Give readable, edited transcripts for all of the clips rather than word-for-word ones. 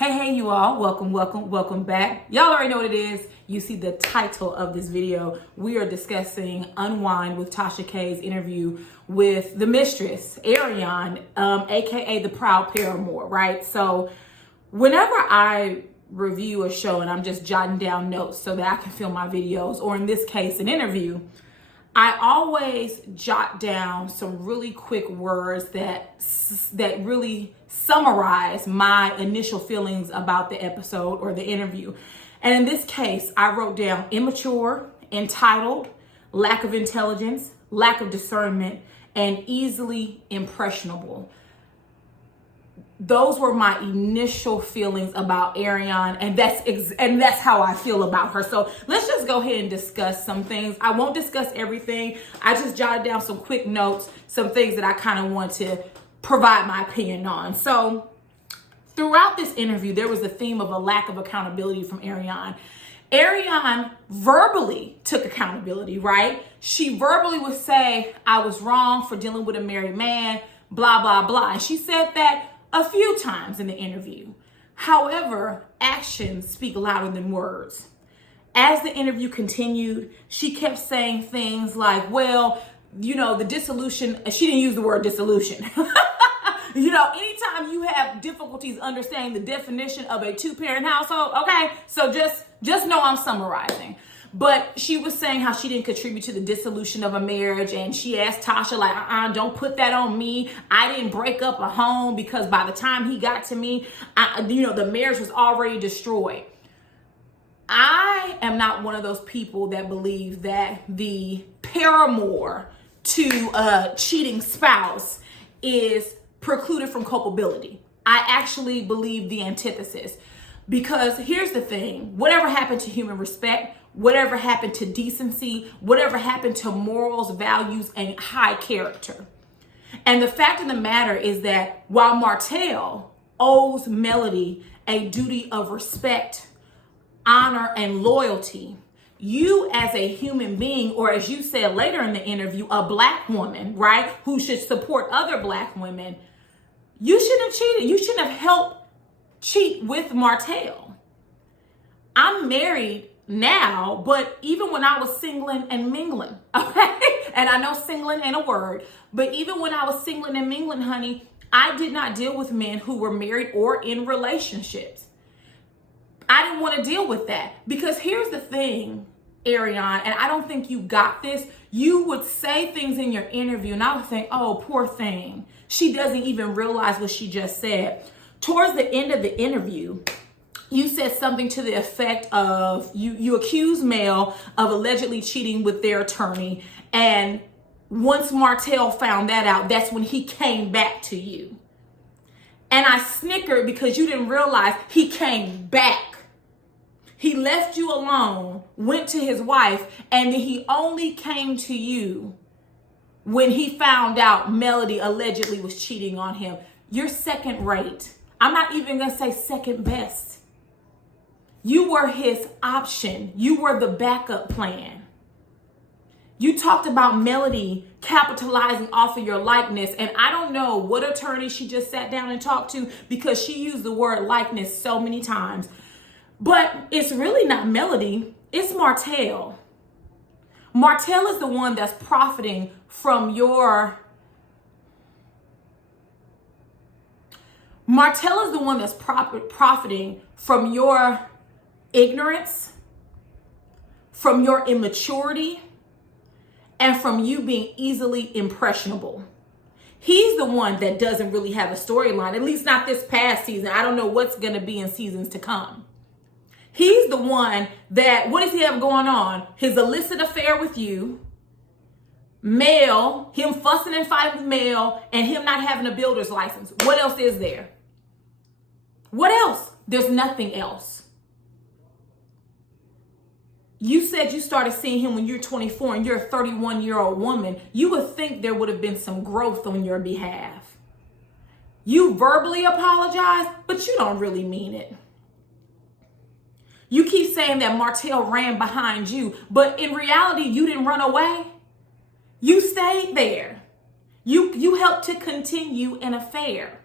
Hey, you all. Welcome back. Y'all already know what it is. You see the title of this video. We are discussing Unwind with Tasha K's interview with the mistress, Arionne, aka the proud Paramour, right? So whenever I review a show and I'm just jotting down notes so that I can film my videos, or in this case, an interview, I always jot down some really quick words that really summarize my initial feelings about the episode or the interview. And in this case, I wrote down immature, entitled, lack of intelligence, lack of discernment, and easily impressionable. Those were my initial feelings about Arionne, and that's how I feel about her. So let's just go ahead and discuss some things. I won't discuss everything. I just jotted down some quick notes, some things that I kind of want to provide my opinion on. So throughout this interview, there was a theme of a lack of accountability from Arionne. Arionne verbally took accountability, right? She verbally would say, I was wrong for dealing with a married man, blah, blah, blah. And she said that a few times in the interview. However, actions speak louder than words. As the interview continued, she kept saying things like, well, the dissolution, she didn't use the word dissolution. Anytime you have difficulties understanding the definition of a two-parent household, okay, so just know I'm summarizing. But she was saying how she didn't contribute to the dissolution of a marriage. And she asked Tasha, like, don't put that on me. I didn't break up a home because by the time he got to me, the marriage was already destroyed. I am not one of those people that believe that the paramour to a cheating spouse is precluded from culpability. I actually believe the antithesis. Because here's the thing, whatever happened to human respect, whatever happened to decency, whatever happened to morals, values, and high character. And the fact of the matter is that while Martell owes Melody a duty of respect, honor, and loyalty, you as a human being, or as you said later in the interview, a black woman, right, who should support other black women, you shouldn't have cheated. You shouldn't have helped cheat with Martell. I'm married now, but even when I was singling and mingling, okay? And I know singling ain't a word, but even when I was singling and mingling, honey, I did not deal with men who were married or in relationships. I didn't want to deal with that because here's the thing, Arionne, and I don't think you got this. You would say things in your interview and I would think, oh, poor thing. She doesn't even realize what she just said. Towards the end of the interview, you said something to the effect of, you accused Mel of allegedly cheating with their attorney. And once Martell found that out, that's when he came back to you. And I snickered because you didn't realize he came back. He left you alone, went to his wife, and then he only came to you when he found out Melody allegedly was cheating on him. You're second rate. I'm not even going to say second best. You were his option. You were the backup plan. You talked about Melody capitalizing off of your likeness. And I don't know what attorney she just sat down and talked to because she used the word likeness so many times. But it's really not Melody. It's Martell. Martell is the one that's profiting from your... Martell is the one that's profiting from your ignorance, from your immaturity, and from you being easily impressionable. He's the one that doesn't really have a storyline, at least not this past season. I don't know what's going to be in seasons to come. He's the one that, what does he have going on? His illicit affair with you, Mel, him fussing and fighting with Mel, and him not having a builder's license. What else is there? What else? There's nothing else. You said you started seeing him when you're 24 and you're a 31-year-old woman. You would think there would have been some growth on your behalf. You verbally apologize, but you don't really mean it. You keep saying that Martell ran behind you, but in reality, you didn't run away. You stayed there. You helped to continue an affair.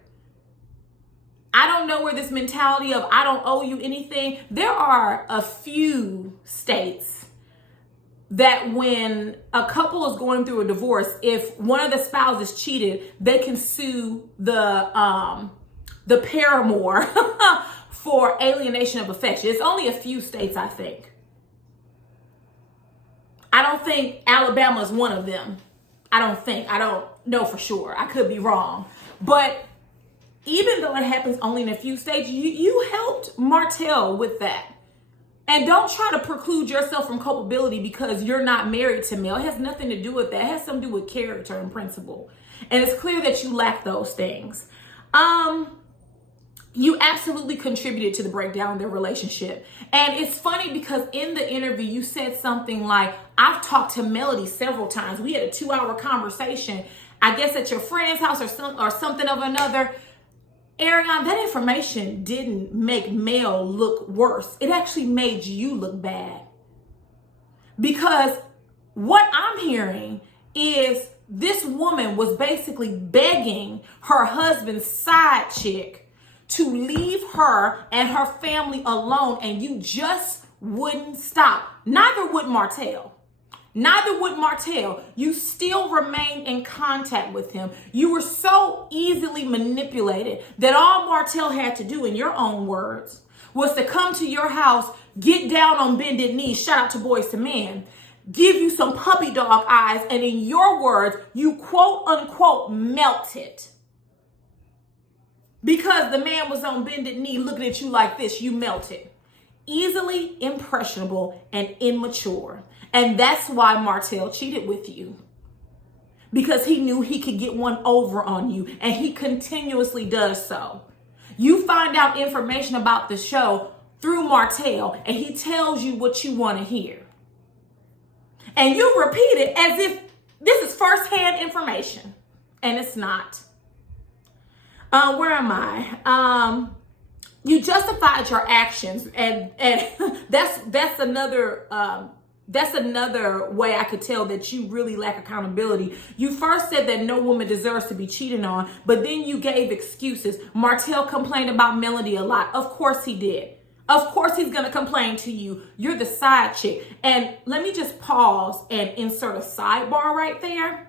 I don't don't know where this mentality of I don't owe you anything. There are a few states that when a couple is going through a divorce, if one of the spouses cheated, they can sue the paramour for alienation of affection. It's only a few states, I think. I don't think Alabama is one of them. I don't know for sure. I could be wrong. But even though it happens only in a few states, you helped Martell with that. And don't try to preclude yourself from culpability because you're not married to Mel. It has nothing to do with that. It has something to do with character and principle. And it's clear that you lack those things. You absolutely contributed to the breakdown of their relationship. And it's funny because in the interview, you said something like, I've talked to Melody several times. We had a 2-hour conversation, I guess at your friend's house or something of another. Arionne, that information didn't make Mel look worse. It actually made you look bad. Because what I'm hearing is this woman was basically begging her husband's side chick to leave her and her family alone, and you just wouldn't stop. Neither would Martell. You still remained in contact with him. You were so easily manipulated that all Martell had to do, in your own words, was to come to your house, get down on bended knees, shout out to Boys to Men, give you some puppy dog eyes, and in your words, you quote unquote melted. Because the man was on bended knee looking at you like this, you melted. Easily impressionable and immature. And that's why Martell cheated with you. Because he knew he could get one over on you. And he continuously does so. You find out information about the show through Martell. And he tells you what you want to hear. And you repeat it as if this is firsthand information. And it's not. Where am I? You justified your actions, and that's another way I could tell that you really lack accountability. You first said that no woman deserves to be cheated on, but then you gave excuses. Martell complained about Melody a lot. Of course he did. Of course he's gonna complain to you. You're the side chick. And let me just pause and insert a sidebar right there.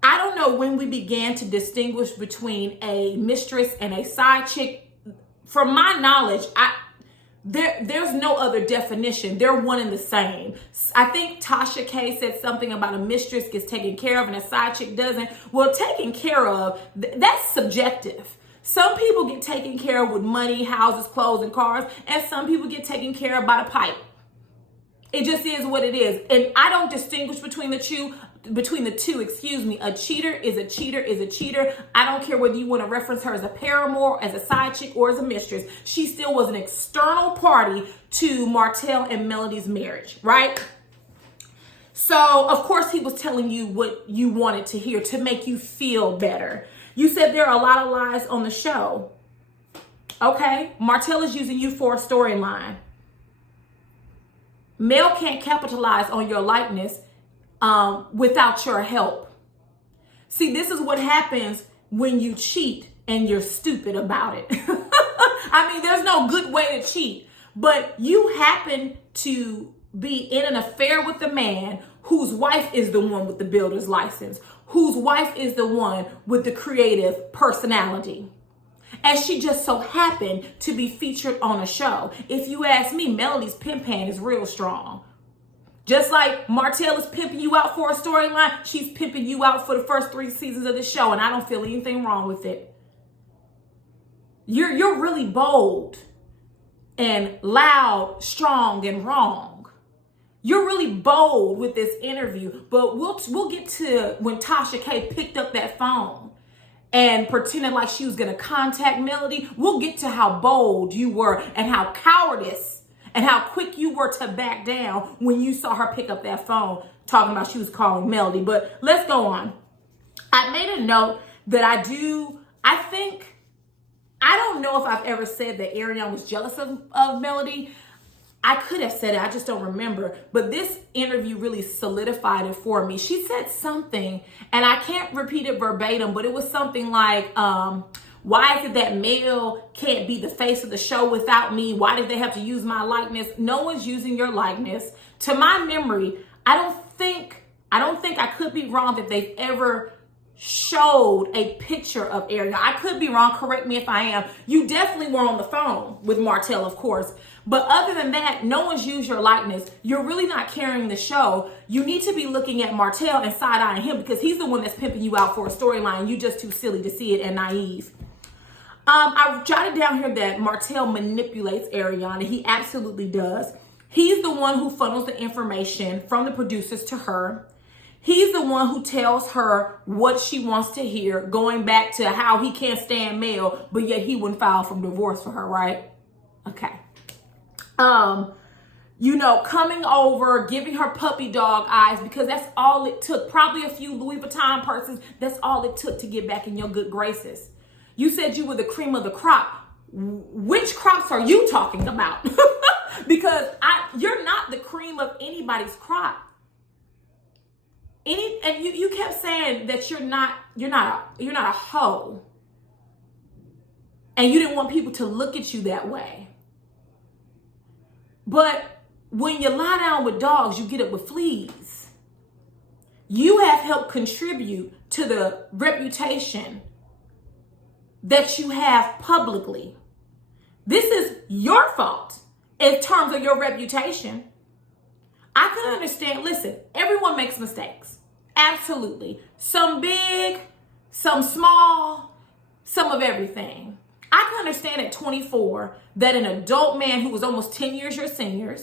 I don't know when we began to distinguish between a mistress and a side chick. From my knowledge, there's no other definition. They're one and the same. I think Tasha K said something about a mistress gets taken care of and a side chick doesn't. Well, taken care of, that's subjective. Some people get taken care of with money, houses, clothes, and cars, and some people get taken care of by the pipe. It just is what it is. And I don't distinguish between the two. A cheater is a cheater is a cheater. I don't care whether you want to reference her as a paramour, as a side chick, or as a mistress. She still was an external party to Martell and Melody's marriage, right? So, of course, he was telling you what you wanted to hear to make you feel better. You said there are a lot of lies on the show. Okay? Martell is using you for a storyline. Mel can't capitalize on your likeness without your help. See, this is what happens when you cheat and you're stupid about it. I mean, there's no good way to cheat, but you happen to be in an affair with a man whose wife is the one with the builder's license, whose wife is the one with the creative personality. And she just so happened to be featured on a show. If you ask me, Melody's pimp hand is real strong. Just like Martell is pimping you out for a storyline, she's pimping you out for the first 3 seasons of the show, and I don't feel anything wrong with it. You're really bold and loud, strong, and wrong. You're really bold with this interview, but we'll get to when Tasha K picked up that phone and pretended like she was going to contact Melody. We'll get to how bold you were and how cowardice and how quick you were to back down when you saw her pick up that phone talking about she was calling Melody. But let's go on. I made a note that I don't know if I've ever said that Arionne was jealous of Melody. I could have said it, I just don't remember. But this interview really solidified it for me. She said something, and I can't repeat it verbatim, but it was something like, Why is it that Mel can't be the face of the show without me? Why did they have to use my likeness? No one's using your likeness. To my memory, I don't think I could be wrong that they've ever showed a picture of Arionne. I could be wrong. Correct me if I am. You definitely were on the phone with Martell, of course. But other than that, no one's used your likeness. You're really not carrying the show. You need to be looking at Martell and side-eyeing him because he's the one that's pimping you out for a storyline. You're just too silly to see it and naive. I jotted down here that Martell manipulates Arionne, and he absolutely does. He's the one who funnels the information from the producers to her. He's the one who tells her what she wants to hear, going back to how he can't stand Mel, but yet he wouldn't file for divorce for her, right? Okay. Coming over, giving her puppy dog eyes, because that's all it took. Probably a few Louis Vuitton purses. That's all it took to get back in your good graces. You said you were the cream of the crop. Which crops are you talking about? Because you're not the cream of anybody's crop. And you kept saying that you're not a hoe. And you didn't want people to look at you that way. But when you lie down with dogs, you get up with fleas. You have helped contribute to the reputation that you have publicly. This is your fault in terms of your reputation. I can understand. Listen, everyone makes mistakes. Absolutely. Some big, some small, some of everything. I can understand at 24 that an adult man who was almost 10 years your senior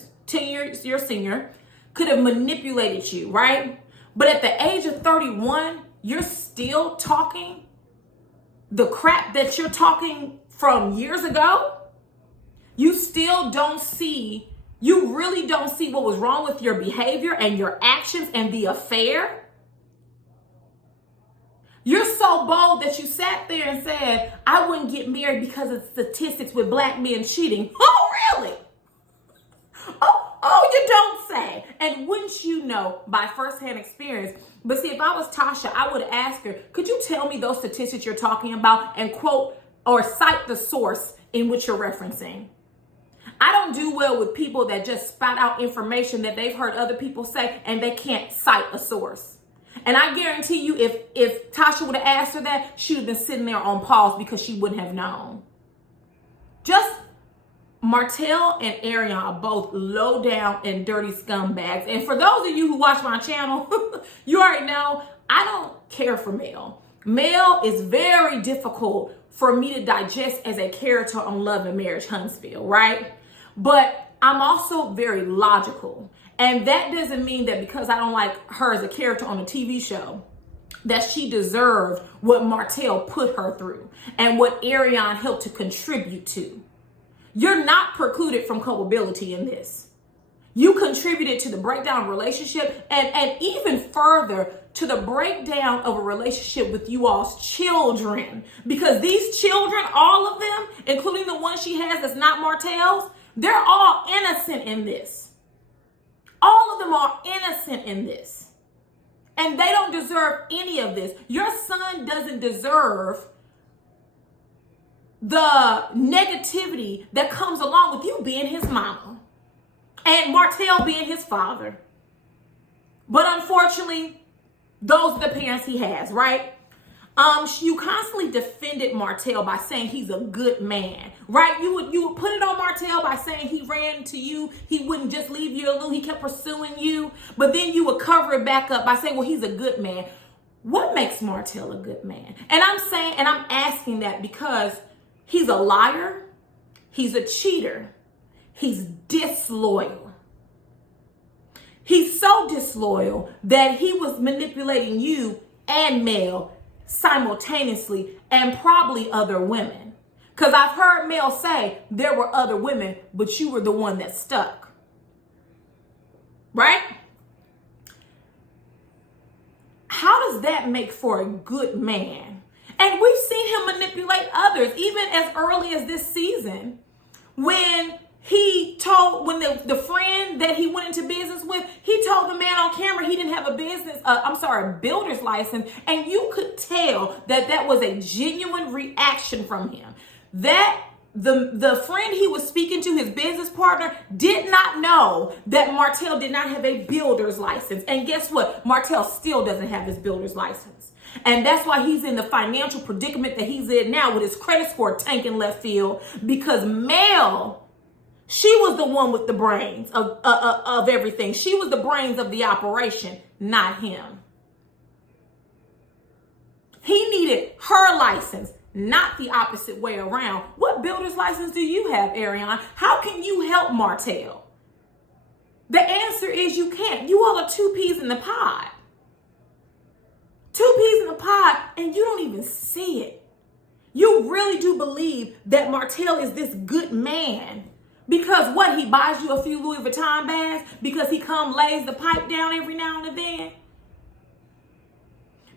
could have manipulated you, right? But at the age of 31, you're still talking the crap that you're talking from years ago. You really don't see what was wrong with your behavior and your actions and the affair. You're so bold that you sat there and said, I wouldn't get married because of statistics with black men cheating. Oh, really? Oh, you don't say. And wouldn't you know by firsthand experience? But see, if I was Tasha, I would ask her, could you tell me those statistics you're talking about and quote or cite the source in which you're referencing? I don't do well with people that just spout out information that they've heard other people say and they can't cite a source. And I guarantee you, if Tasha would have asked her that, she would have been sitting there on pause because she wouldn't have known. Just Martell and Arionne are both low down and dirty scumbags. And for those of you who watch my channel, you already know I don't care for Mel. Mel is very difficult for me to digest as a character on Love and Marriage Huntsville, right? But I'm also very logical. And that doesn't mean that because I don't like her as a character on a TV show, that she deserved what Martell put her through and what Arionne helped to contribute to. You're not precluded from culpability in this. You contributed to the breakdown of a relationship and even further to the breakdown of a relationship with you all's children. Because these children, all of them, including the one she has that's not Martell's, they're all innocent in this. All of them are innocent in this. And they don't deserve any of this. Your son doesn't deserve the negativity that comes along with you being his mama and Martell being his father. But unfortunately, those are the parents he has, right? You constantly defended Martell by saying he's a good man, right? You would put it on Martell by saying he ran to you. He wouldn't just leave you alone. He kept pursuing you. But then you would cover it back up by saying, well, he's a good man. What makes Martell a good man? And I'm asking that because he's a liar. He's a cheater. He's disloyal. He's so disloyal that he was manipulating you and Mel simultaneously and probably other women. Because I've heard Mel say there were other women, but you were the one that stuck. Right? How does that make for a good man? And we've seen him manipulate others, even as early as this season, when He told, when the friend that he went into business with, he told the man on camera he didn't have a builder's license. And you could tell that that was a genuine reaction from him. That the friend he was speaking to, his business partner, did not know that Martell did not have a builder's license. And guess what? Martell still doesn't have his builder's license. And that's why he's in the financial predicament that he's in now with his credit score tanking left field, because Mel, she was the one with the brains of everything. She was the brains of the operation, not him. He needed her license, not the opposite way around. What builder's license do you have, Arionne? How can you help Martell? The answer is you can't. You all are two peas in the pod. Two peas in the pod, and you don't even see it. You really do believe that Martell is this good man because what? He buys you a few Louis Vuitton bags because he lays the pipe down every now and then?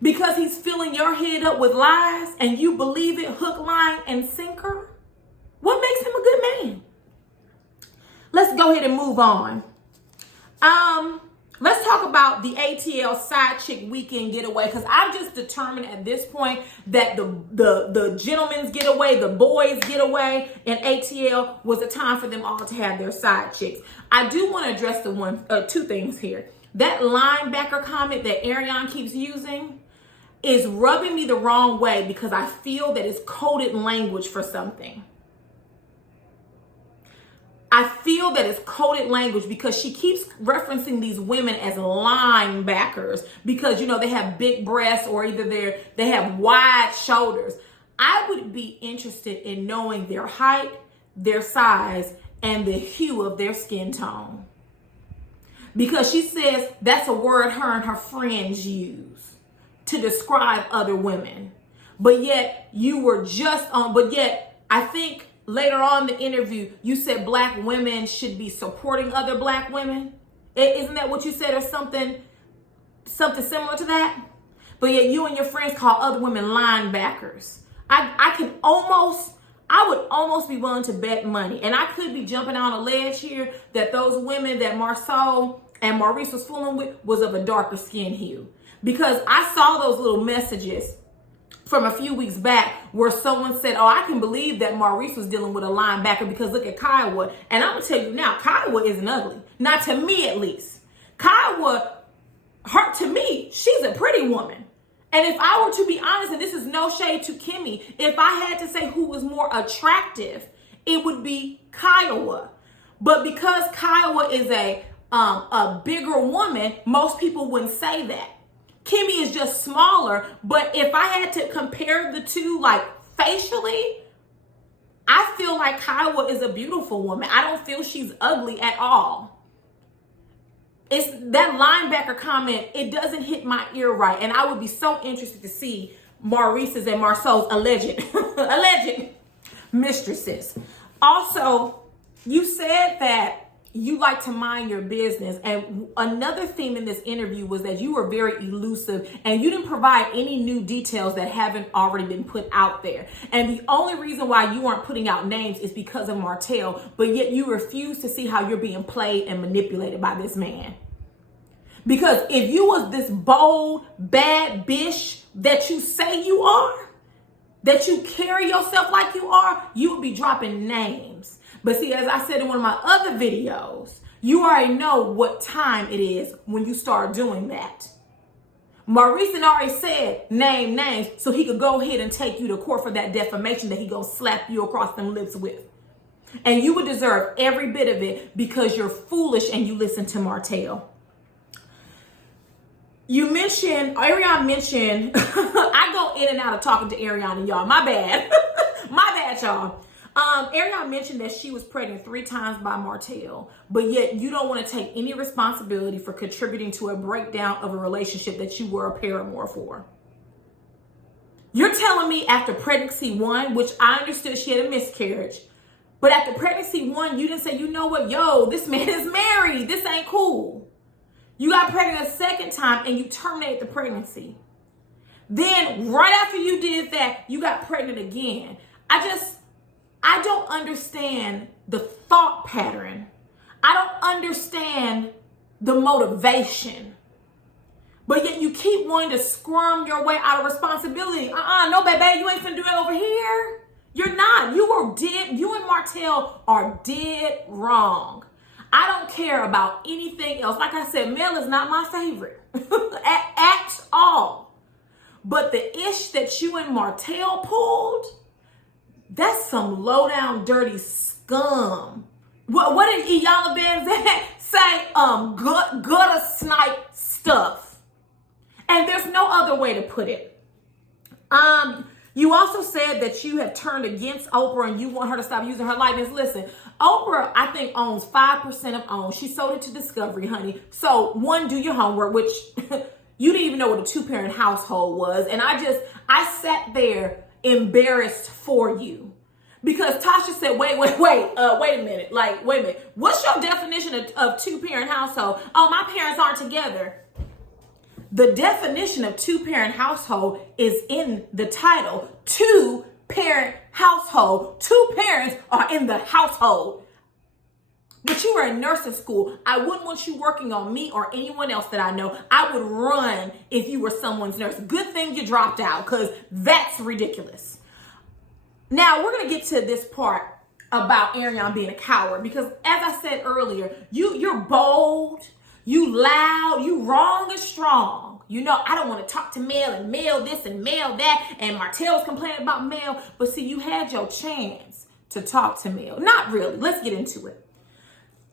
Because he's filling your head up with lies and you believe it hook, line, and sinker? What makes him a good man? Let's go ahead and move on. Let's talk about the ATL side chick weekend getaway, because I've just determined at this point that the gentlemen's getaway, the boys getaway, and ATL was a time for them all to have their side chicks. I do want to address two things here. That linebacker comment that Arionne keeps using is rubbing me the wrong way because I feel that it's coded language for something. I feel that it's coded language because she keeps referencing these women as linebackers because, they have big breasts or either they have wide shoulders. I would be interested in knowing their height, their size, and the hue of their skin tone. Because she says that's a word her and her friends use to describe other women. But yet I think later on in the interview, you said black women should be supporting other black women. Isn't that what you said, or something similar to that? But yet you and your friends call other women linebackers. I would almost be willing to bet money, and I could be jumping on a ledge here, that those women that Marceau and Maurice was fooling with was of a darker skin hue. Because I saw those little messages from a few weeks back where someone said, I can believe that Maurice was dealing with a linebacker because look at Kiowa. And I'm going to tell you now, Kiowa isn't ugly. Not to me, at least. Kiowa, to me, she's a pretty woman. And if I were to be honest, and this is no shade to Kimmy, if I had to say who was more attractive, it would be Kiowa. But because Kiowa is a bigger woman, most people wouldn't say that. Kimmy is just smaller, but if I had to compare the two, like facially, I feel like Kiowa is a beautiful woman. I don't feel she's ugly at all. It's that linebacker comment, it doesn't hit my ear right. And I would be so interested to see Maurice's and Marceau's alleged mistresses. Also, you said that you like to mind your business. And another theme in this interview was that you were very elusive and you didn't provide any new details that haven't already been put out there. And the only reason why you aren't putting out names is because of Martell, but yet you refuse to see how you're being played and manipulated by this man. Because if you was this bold, bad bitch that you say you are, that you carry yourself like you are, you would be dropping names. But see, as I said in one of my other videos, you already know what time it is when you start doing that. Maurice had already said name names so he could go ahead and take you to court for that defamation that he gonna slap you across them lips with. And you would deserve every bit of it because you're foolish and you listen to Martell. Arionne mentioned, I go in and out of talking to Arionne and y'all, my bad. My bad, y'all. Arionne mentioned that she was pregnant 3 times by Martell, but yet you don't want to take any responsibility for contributing to a breakdown of a relationship that you were a paramour for. You're telling me after pregnancy 1, which I understood she had a miscarriage, but after pregnancy 1, you didn't say, you know what, this man is married. This ain't cool. You got pregnant a second time and you terminated the pregnancy. Then right after you did that, you got pregnant again. I don't understand the thought pattern. I don't understand the motivation. But yet you keep wanting to squirm your way out of responsibility. No, baby, you ain't finna do that over here. You're not. You are dead. You and Martell are dead wrong. I don't care about anything else. Like I said, Mel is not my favorite at all. But the ish that you and Martell pulled, that's some low down dirty scum. What did Iyanla Vanzant say? Gutter snipe stuff. And there's no other way to put it. You also said that you have turned against Oprah and you want her to stop using her likeness. Listen, Oprah, I think, owns 5% of OWN. She sold it to Discovery, honey. So, one, do your homework, which you didn't even know what a two-parent household was. And I sat there embarrassed for you. Because Tasha said, wait a minute. Like, wait a minute. What's your definition of two-parent household? Oh, my parents aren't together. The definition of two-parent household is in the title. Two-parent household. Two parents are in the household. But you were in nursing school. I wouldn't want you working on me or anyone else that I know. I would run if you were someone's nurse. Good thing you dropped out, because that's ridiculous. Now, we're going to get to this part about Arionne being a coward, because as I said earlier, you're bold. You loud, you wrong and strong. You know, I don't want to talk to Mel and Mel this and Mel that. And Martell's complaining about Mel. But see, you had your chance to talk to Mel. Not really. Let's get into it.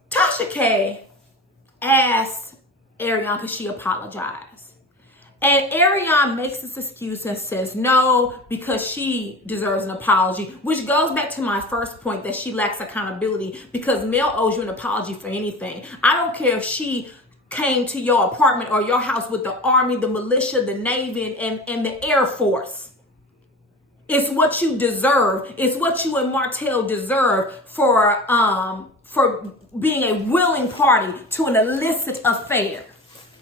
Tasha K asked Arionne, because she apologized. And Arionne makes this excuse and says no, because she deserves an apology, which goes back to my first point, that she lacks accountability, because Mel owes you an apology for anything. I don't care if she came to your apartment or your house with the Army, the militia, the Navy, and the Air Force. It's what you deserve. It's what you and Martell deserve for being a willing party to an illicit affair.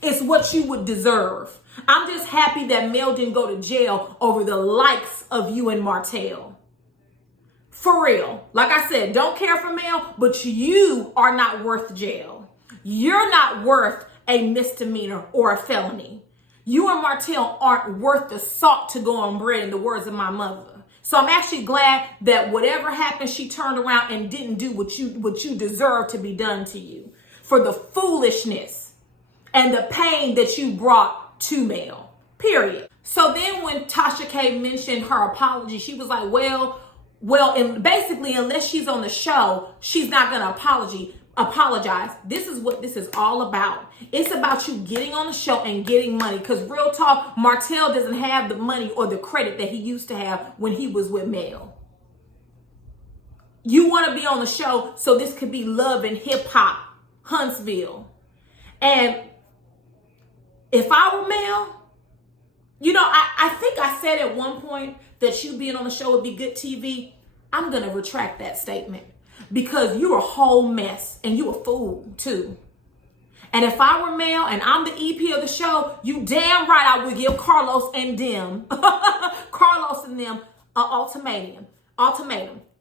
It's what you would deserve. I'm just happy that Mel didn't go to jail over the likes of you and Martell. For real. Like I said, don't care for Mel, but you are not worth jail. You're not worth a misdemeanor or a felony. You and Martell aren't worth the salt to go on bread, in the words of my mother. So I'm actually glad that whatever happened, she turned around and didn't do what you deserve to be done to you, for the foolishness and the pain that you brought to Mel. Period. So then when Tasha K mentioned her apology, she was like, well, and basically, unless she's on the show, she's not going to apologize. This is what this is all about. It's about you getting on the show and getting money, because real talk, Martell doesn't have the money or the credit that he used to have when he was with Mel. You want to be on the show so this could be Love and Hip Hop Huntsville. And if I were Mel, you know, I think I said at one point that you being on the show would be good TV. I'm going to retract that statement, because you're a whole mess and you a fool too. And if I were Mel and I'm the EP of the show, you damn right I would give Carlos and them an ultimatum.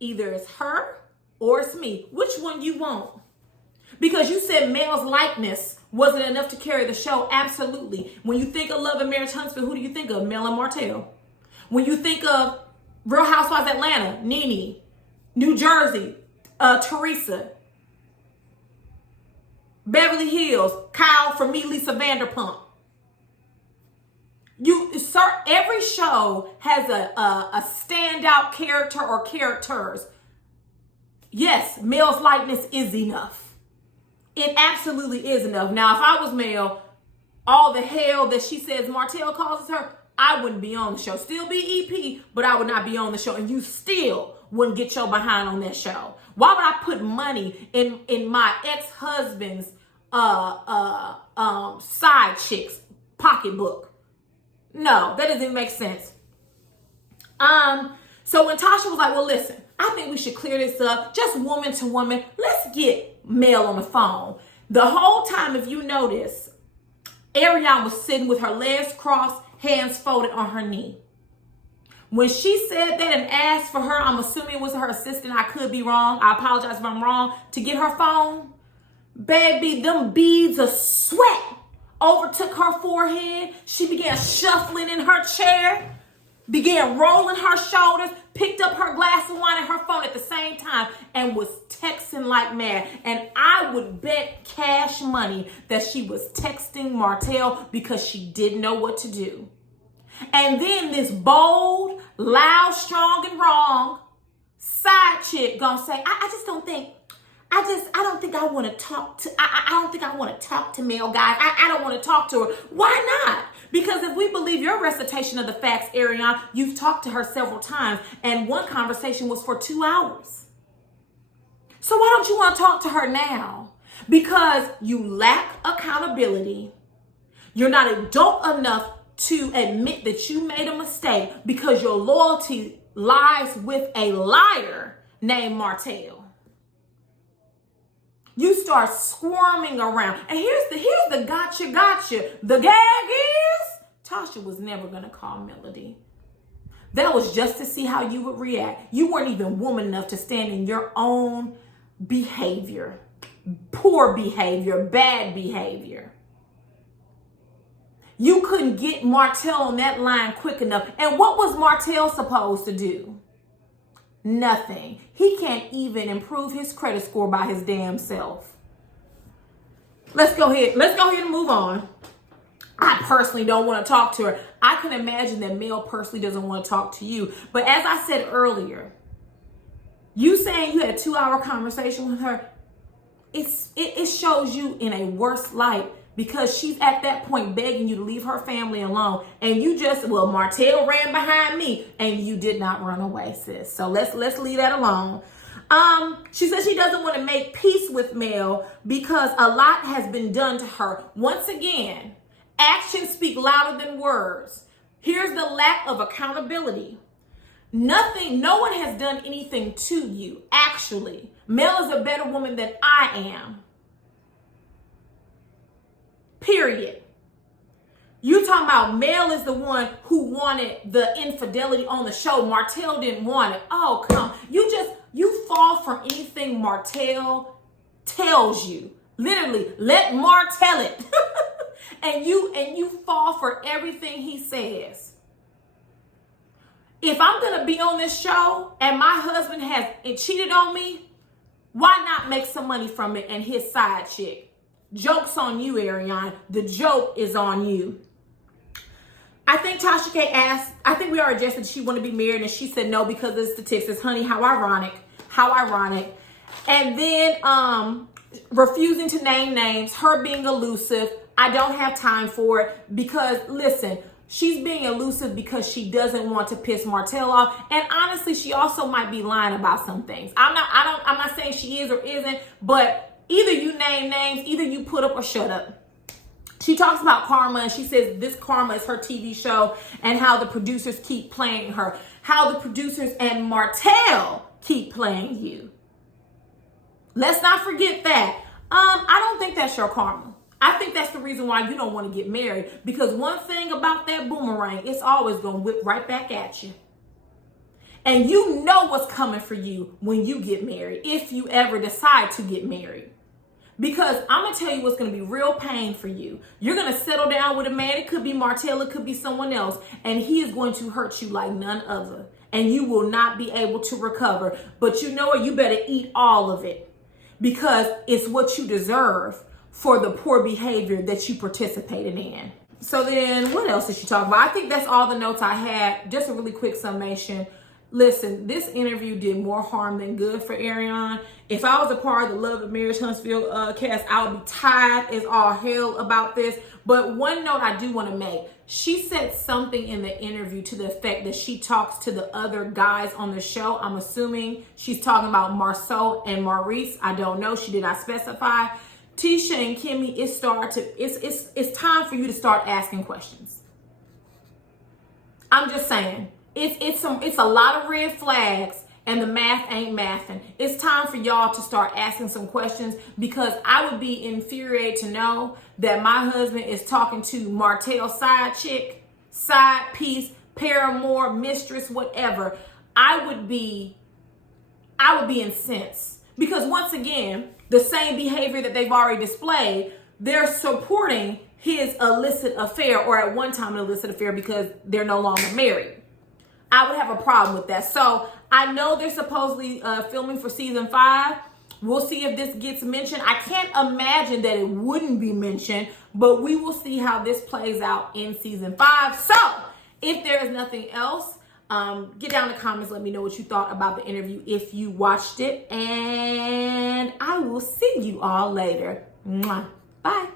Either it's her or it's me. Which one you want? Because you said Mel's likeness wasn't enough to carry the show. Absolutely. When you think of Love and Marriage Huntsville, who do you think of? Mel and Martell. When you think of Real Housewives Atlanta, Nene. New Jersey, Teresa. Beverly Hills, Kyle from Me, Lisa Vanderpump. Every show has a standout character or characters. Yes, Mel's likeness is enough. It absolutely is enough. Now, if I was Mel, all the hell that she says Martell causes her, I wouldn't be on the show. Still be EP, but I would not be on the show. And you still wouldn't get your behind on that show. Why would I put money in my ex-husband's side chick's pocketbook? No, that doesn't make sense. So when Tasha was like, well, listen, I think we should clear this up, just woman to woman. Let's get Mel on the phone. The whole time, if you notice, Arionne was sitting with her legs crossed, hands folded on her knee. When she said that and asked for her, I'm assuming it was her assistant, I could be wrong, I apologize if I'm wrong, to get her phone, baby, them beads of sweat overtook her forehead. She began shuffling in her chair, began rolling her shoulders, picked up her glass of wine and her phone at the same time, and was texting like mad. And I would bet cash money that she was texting Martell because she didn't know what to do. And then this bold, loud, strong, and wrong side chick gonna say, I don't think I want to talk to, I don't think I want to talk to male guys. I don't want to talk to her. Why not? Because if we believe your recitation of the facts, Arionne, you've talked to her several times, and one conversation was for 2 hours. So why don't you want to talk to her now? Because you lack accountability. You're not adult enough to admit that you made a mistake because your loyalty lies with a liar named Martell. You start squirming around. And here's the gotcha. The gag is Tasha was never going to call Melody. That was just to see how you would react. You weren't even woman enough to stand in your own behavior. Poor behavior, bad behavior. You couldn't get Martell on that line quick enough. And what was Martell supposed to do? Nothing. He can't even improve his credit score by his damn self. Let's go ahead and move on. I personally don't want to talk to her. I can imagine that Mel personally doesn't want to talk to you. But as I said earlier, you saying you had a 2-hour conversation with her, it shows you in a worse light, because she's at that point begging you to leave her family alone. And you just, well, Martell ran behind me and you did not run away, sis. So let's leave that alone. She says she doesn't want to make peace with Mel because a lot has been done to her. Once again, actions speak louder than words. Here's the lack of accountability. No one has done anything to you, actually. Mel is a better woman than I am. Period. You talking about Mel is the one who wanted the infidelity on the show. Martell didn't want it. Oh, come. You fall for anything Martell tells you. Literally, let Martell it. and you fall for everything he says. If I'm going to be on this show and my husband has cheated on me, why not make some money from it and his side chick? Joke's on you, Arionne. The joke is on you. I think Tasha K asked, I think we already addressed that she wanted to be married, and she said no because of the statistics. Honey, how ironic. How ironic. And then refusing to name names, her being elusive. I don't have time for it because, listen, she's being elusive because she doesn't want to piss Martell off. And honestly, she also might be lying about some things. I'm not saying she is or isn't, but either you name names, either you put up or shut up. She talks about karma, and she says this karma is her TV show and how the producers keep playing her. How the producers and Martell keep playing you. Let's not forget that. I don't think that's your karma. I think that's the reason why you don't want to get married. Because one thing about that boomerang, it's always going to whip right back at you. And you know what's coming for you when you get married, if you ever decide to get married. Because I'm going to tell you what's going to be real pain for you. You're going to settle down with a man. It could be Martell, it could be someone else. And he is going to hurt you like none other. And you will not be able to recover. But you know what? You better eat all of it. Because it's what you deserve for the poor behavior that you participated in. So then what else did she talk about? I think that's all the notes I had. Just a really quick summation. Listen, this interview did more harm than good for Arionne. If I was a part of the Love and Marriage Huntsville cast, I would be tired as all hell about this. But one note I do want to make. She said something in the interview to the effect that she talks to the other guys on the show. I'm assuming she's talking about Marceau and Maurice. I don't know. She did not specify. Tisha and Kimmy, it's time for you to start asking questions. I'm just saying. It's a lot of red flags and the math ain't mathing. It's time for y'all to start asking some questions, because I would be infuriated to know that my husband is talking to Martell's side chick, side piece, paramour, mistress, whatever, I would be incensed. Because once again, the same behavior that they've already displayed, they're supporting his illicit affair, or at one time an illicit affair, because they're no longer married. I would have a problem with that. So I know they're supposedly filming for season 5. We'll see if this gets mentioned. I can't imagine that it wouldn't be mentioned, but we will see how this plays out in season 5. So if there is nothing else, get down in the comments. Let me know what you thought about the interview if you watched it. And I will see you all later. Mwah. Bye.